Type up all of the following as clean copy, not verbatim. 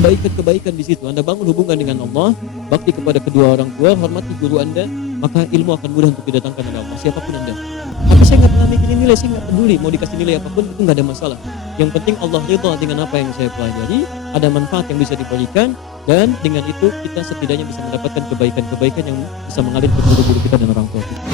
kebaikan-kebaikan di situ. Anda bangun hubungan dengan Allah, bakti kepada kedua orang tua, hormati guru Anda, maka ilmu akan mudah untuk didatangkan oleh Allah, siapapun Anda. Tapi saya nggak pernah mikirin nilai, saya nggak peduli mau dikasih nilai apapun, itu nggak ada masalah. Yang penting Allah ridha dengan apa yang saya pelajari, ada manfaat yang bisa diberikan, dan dengan itu kita setidaknya bisa mendapatkan kebaikan-kebaikan yang bisa mengalir ke guru-guru kita dan orang tua kita.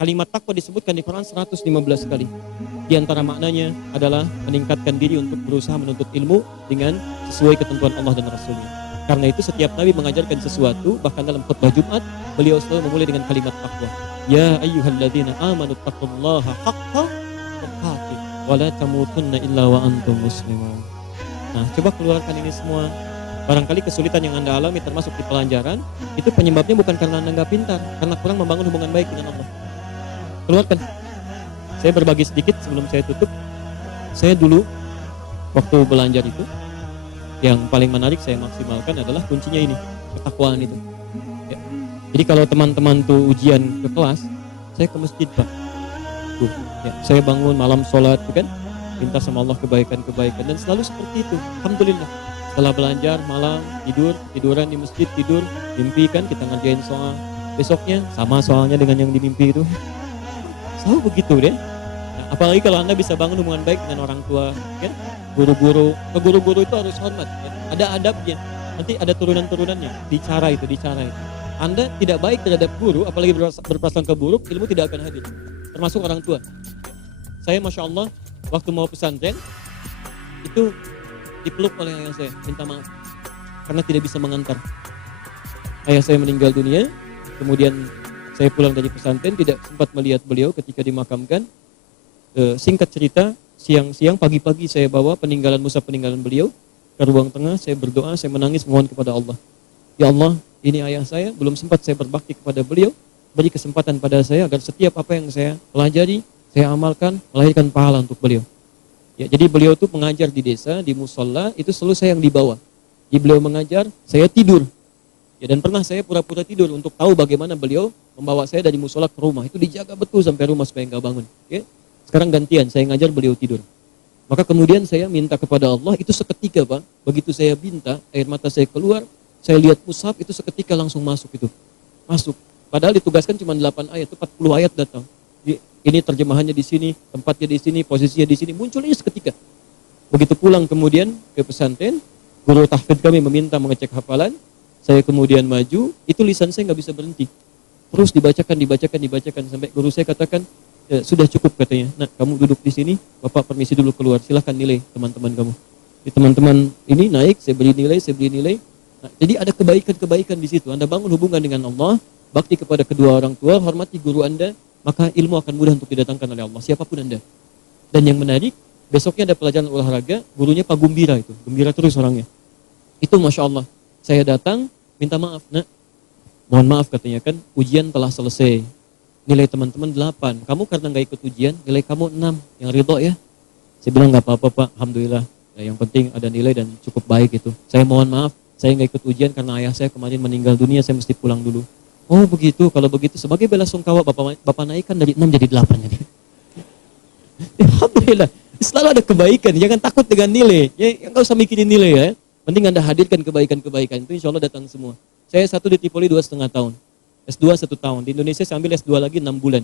Kalimat takwa disebutkan di Quran 115 kali. Di antara maknanya adalah meningkatkan diri untuk berusaha menuntut ilmu dengan sesuai ketentuan Allah dan Rasulnya. Karena itu setiap Nabi mengajarkan sesuatu, bahkan dalam khutbah Jumat, beliau selalu memulai dengan kalimat takwa. Ya ayyuhalladzina amanu taqullaha haqqa tuqatih wa la tamutunna illa wa antum muslimun. Nah, coba keluarkan ini semua. Barangkali kesulitan yang Anda alami termasuk di pelajaran, itu penyebabnya bukan karena Anda nggak pintar, karena kurang membangun hubungan baik dengan Allah. Keluarkan. Saya berbagi sedikit sebelum saya tutup. Saya dulu waktu belajar itu, yang paling menarik saya maksimalkan adalah kuncinya ini, ketakwaan itu. Ya. Jadi kalau teman-teman tuh ujian ke kelas, saya ke masjid Pak. Ya, saya bangun malam sholat, kan, minta sama Allah kebaikan-kebaikan, dan selalu seperti itu. Alhamdulillah. Setelah belajar malam tiduran di masjid, tidur, mimpi kan kita ngerjain soal. Besoknya sama soalnya dengan yang dimimpi itu. Selalu begitu deh. Nah, apalagi kalau Anda bisa bangun hubungan baik dengan orang tua, kan? Guru-guru, ke guru-guru itu harus hormat, ya? Ada adabnya. Nanti ada turunan-turunannya. Dicara itu. Anda tidak baik terhadap guru, apalagi berprasangka buruk, ilmu tidak akan hadir. Termasuk orang tua. Saya Masya Allah, waktu mau pesantren, itu dipeluk oleh ayah saya, minta maaf. Karena tidak bisa mengantar. Ayah saya meninggal dunia, kemudian saya pulang dari pesantren, tidak sempat melihat beliau ketika dimakamkan. Singkat cerita, siang-siang, pagi-pagi saya bawa peninggalan beliau ke ruang tengah, saya berdoa, saya menangis mohon kepada Allah. Ya Allah, ini ayah saya, belum sempat saya berbakti kepada beliau, beri kesempatan pada saya agar setiap apa yang saya pelajari, saya amalkan, melahirkan pahala untuk beliau. Ya, jadi beliau tuh mengajar di desa, di musola, itu selalu saya yang dibawa. Jadi beliau mengajar, saya tidur. Ya, dan pernah saya pura-pura tidur untuk tahu bagaimana beliau membawa saya dari musola ke rumah. Itu dijaga betul sampai rumah supaya nggak bangun. Ya. Sekarang gantian, saya ngajar beliau tidur. Maka kemudian saya minta kepada Allah, itu seketika Pak. Begitu saya minta, air mata saya keluar, saya lihat mushaf, itu seketika langsung masuk itu. Masuk. Padahal ditugaskan cuma 8 ayat, itu 40 ayat datang. Ini terjemahannya di sini, tempatnya di sini, posisinya di sini, munculnya seketika. Begitu pulang kemudian ke pesantren, guru tahfidz kami meminta mengecek hafalan. Saya kemudian maju, itu lisan saya nggak bisa berhenti. Terus dibacakan sampai guru saya katakan, ya, sudah cukup katanya. Nah, kamu duduk di sini, Bapak permisi dulu keluar. Silahkan nilai teman-teman kamu. Di teman-teman ini naik, saya beri nilai. Nah, jadi ada kebaikan-kebaikan di situ. Anda bangun hubungan dengan Allah, bakti kepada kedua orang tua, hormati guru Anda, maka ilmu akan mudah untuk didatangkan oleh Allah, siapapun Anda. Dan yang menarik, besoknya ada pelajaran olahraga, gurunya Pak Gumbira itu, gembira terus orangnya. Itu Masya Allah. Saya datang, minta maaf, nak. Mohon maaf katanya kan, ujian telah selesai. Nilai teman-teman 8. Kamu karena nggak ikut ujian, nilai kamu 6. Yang ridho ya. Saya bilang nggak apa-apa Pak, Alhamdulillah. Ya, yang penting ada nilai dan cukup baik itu. Saya mohon maaf, saya nggak ikut ujian karena ayah saya kemarin meninggal dunia, saya mesti pulang dulu. Oh begitu, kalau begitu sebagai bela sungkawa Bapak naikkan dari 6 jadi 8. Alhamdulillah. Selalu ada kebaikan, jangan takut dengan nilai. Ya, nggak usah mikirin nilai ya. Penting Anda hadirkan kebaikan-kebaikan, itu insya Allah datang semua. Saya satu di Tripoli 2,5 tahun. S2 1 tahun. Di Indonesia saya ambil S2 lagi 6 bulan.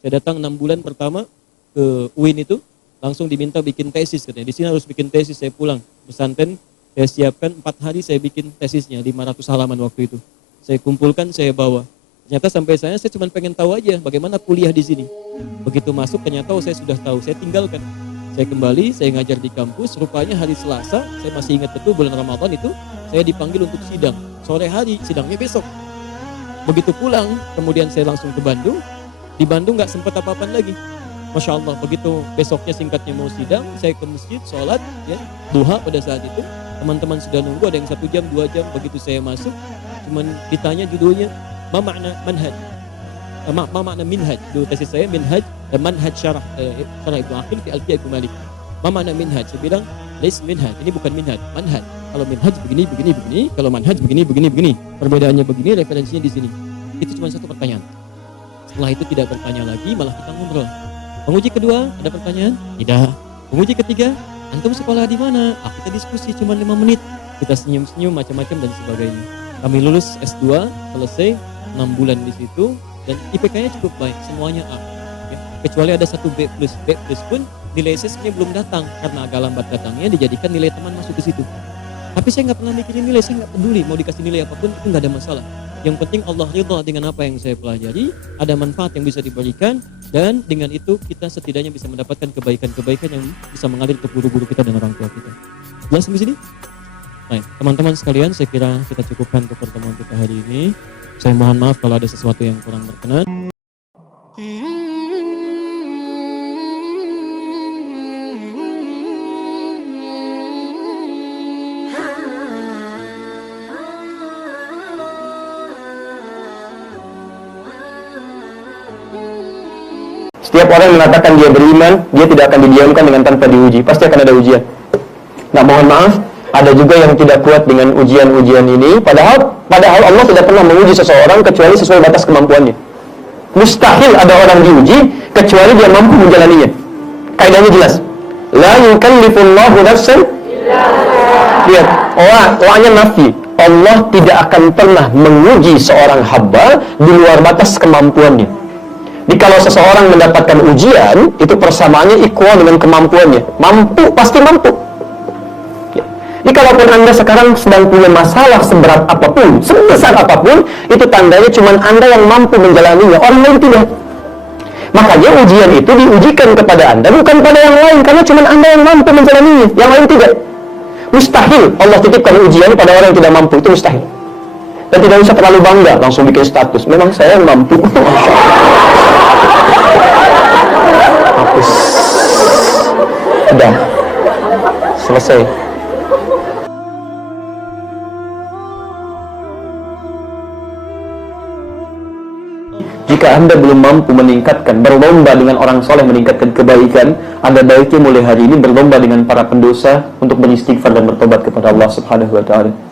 Saya datang 6 bulan pertama ke UIN itu, langsung diminta bikin tesis katanya. Di sini harus bikin tesis, saya pulang. Pesantren, saya siapkan 4 hari saya bikin tesisnya, 500 halaman waktu itu. Saya kumpulkan, saya bawa. Ternyata sampai saya cuma pengen tahu aja bagaimana kuliah di sini. Begitu masuk ternyata saya sudah tahu, saya tinggalkan. Saya kembali, saya ngajar di kampus, rupanya hari Selasa, saya masih ingat betul bulan Ramadan itu, saya dipanggil untuk sidang. Sore hari, sidangnya besok. Begitu pulang, kemudian saya langsung ke Bandung, Di Bandung nggak sempat apa-apaan lagi. Masya Allah, begitu besoknya singkatnya mau sidang, saya ke masjid, sholat, ya, duha pada saat itu. Teman-teman sudah nunggu, ada yang 1 jam, 2 jam. Begitu saya masuk, cuman ditanya judulnya, ma makna manhaj? Ma makna minhaj? Dulu tesis saya minhaj dan manhaj syarah Ibnu Aqil fi Alfiyah Ibnu Malik. Ma makna minhaj? Saya bilang, lais minhaj, ini bukan minhaj, manhaj. Kalau minhaj begini, begini, begini. Kalau manhaj begini, begini, begini. Perbedaannya begini, referensinya di sini. Itu cuma satu pertanyaan. Setelah itu tidak bertanya lagi, malah kita ngobrol. Penguji kedua, ada pertanyaan? Tidak. Penguji ketiga, antum sekolah di mana? Kita diskusi cuma 5 menit. Kita senyum-senyum macam-macam dan sebagainya. Kami lulus S2, selesai 6 bulan di situ dan IPK-nya cukup baik, semuanya A. Ya. Kecuali ada 1 B+. B+ pun nilai SS-nya belum datang karena agak lambat datangnya, dijadikan nilai teman masuk ke situ. Tapi saya nggak pernah mikirin nilai, saya nggak peduli mau dikasih nilai apapun itu nggak ada masalah. Yang penting Allah ridha dengan apa yang saya pelajari, ada manfaat yang bisa diberikan, dan dengan itu kita setidaknya bisa mendapatkan kebaikan-kebaikan yang bisa mengalir ke guru-guru kita dan orang tua kita. Jelas sampai sini? Baik, teman-teman sekalian, saya kira kita cukupkan untuk pertemuan kita hari ini. Saya mohon maaf kalau ada sesuatu yang kurang berkenan. Setiap orang yang mengatakan dia beriman, dia tidak akan didiamkan dengan tanpa diuji. Pasti akan ada ujian. Nah, mohon maaf, ada juga yang tidak kuat dengan ujian-ujian ini. Padahal Allah tidak pernah menguji seseorang kecuali sesuai batas kemampuannya. Mustahil ada orang diuji kecuali dia mampu menjalaninya. Kaidahnya jelas. La yukallifullahu nafsan. Lihat, O-nya nafi. Allah tidak akan pernah menguji seorang hamba di luar batas kemampuannya. Jadi kalau seseorang mendapatkan ujian, itu persamaannya equal dengan kemampuannya. Mampu, pasti mampu. Ya. Jadi kalaupun Anda sekarang sedang punya masalah seberat apapun, sebesar apapun, itu tandanya cuma Anda yang mampu menjalaninya, orang lain tidak. Makanya ujian itu diujikan kepada Anda, bukan pada yang lain, karena cuma Anda yang mampu menjalaninya, yang lain tidak. Mustahil Allah titipkan ujian pada orang yang tidak mampu, itu mustahil. Dan tidak usah terlalu bangga, langsung bikin status. Memang saya yang mampu. Hapus. Udah. Selesai. Jika Anda belum mampu meningkatkan, berlomba dengan orang soleh meningkatkan kebaikan, Anda baiknya mulai hari ini berlomba dengan para pendosa untuk beristighfar dan bertobat kepada Allah Subhanahu wa Ta'ala.